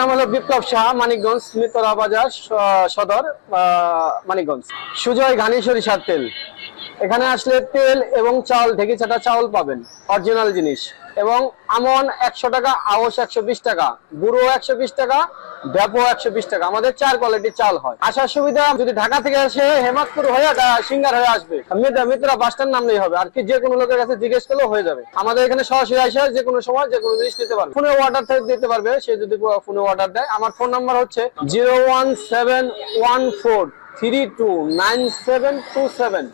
নাম হলো বিপ্লব শাহ, মানিকগঞ্জ মিতরা বাজার সদর, মানিকগঞ্জ। সুজয় ঘানি সরিষার তেল, এখানে আসলে তেল এবং চাউল থেকে সেটা চাউল পাবেন, অরিজিনাল জিনিস। এবং আমন 100 টাকা, আওস 120 টাকা, গুঁড়ো 120 টাকা, ড্যাপো 120 টাকা। আমাদের 4 কোয়ালিটির চাল হয়। আসার সুবিধা, যদি ঢাকা থেকে আসে হেমাদপুর হয়ে সিঙ্গার হয়ে আসবে, মিত্রা বাস স্ট্যান্ড নামলেই হবে। আর কি যে কোনো লোকের কাছে জিজ্ঞেস করলেও হয়ে যাবে। আমাদের এখানে সরাসরি আসে যে কোনো সময় যে কোনো জিনিস নিতে পারবে। ফোনে অর্ডার দিতে পারবে, সে যদি ফোনে অর্ডার দেয়। আমার ফোন নাম্বার হচ্ছে 01714329727।